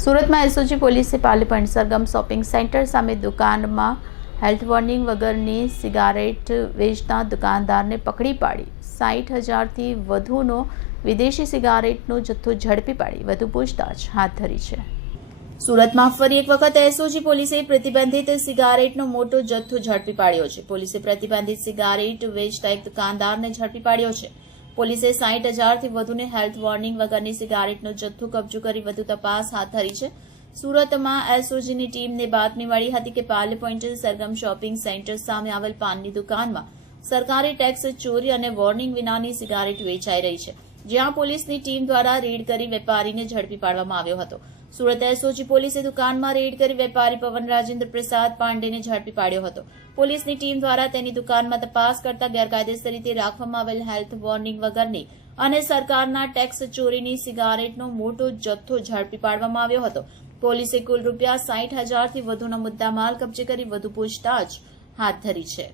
સુરતમાં એસઓજી પોલીસે પાલીપણ Sargam shopping centre સામે દુકાનમાં હેલ્થ વોર્નિંગ વગરની સિગારેટ વેચતા દુકાનદારને પકડી પાડી. સાઠ હજારથી વધુનો વિદેશી સિગારેટનો જથ્થો ઝડપી પાડી. વધુ પૂછતાછ હાથ ધરી છે. સુરતમાં ફરી એક વખત એસઓજી પોલીસે પ્રતિબંધિત સિગારેટનો મોટો જથ્થો ઝડપી પાડ્યો છે. પોલીસે પ્રતિબંધિત સિગારેટ વેચતા એક દુકાનદારને ઝડપી પાડ્યો છે. પોલીસે સાઠ હજારથી વધુને હેલ્થ વોર્નિંગ વગરની સિગારેટનો જથ્થો કબજો કરી વધુ તપાસ હાથ ધરી છે. સુરતમાં એસઓજીની ટીમને બાતમી મળી હતી કે Parle point Sargam shopping centre સામે આવેલ પાનની દુકાનમાં સરકારી ટેક્સ ચોરી અને વોર્નિંગ વિનાની સિગારેટ વેચાઈ રહી છે. જ્યાં પોલીસની ટીમ દ્વારા રેડ કરી વેપારીને ઝડપી પાડવામાં આવ્યો હતો. સુરત એસઓજી પોલીસે દુકાનમાં રેડ કરી વેપારી પવન રાજેન્દ્ર પ્રસાદ પાંડેને ઝડપી પાડ્યો હતો. પોલીસની ટીમ દ્વારા તેની દુકાનમાં તપાસ કરતા ગેરકાયદેસર રીતે રાખવામાં આવેલ હેલ્થ વોર્નિંગ વગરની અને સરકારના ટેક્સ ચોરીની સિગારેટનો મોટો જથ્થો ઝડપી પાડવામાં આવ્યો હતો. પોલીસે કુલ રૂપિયા સાઠ હજારથી વધુનો મુદ્દામાલ કબજે કરી વધુ પૂછતાછ હાથ ધરી છે.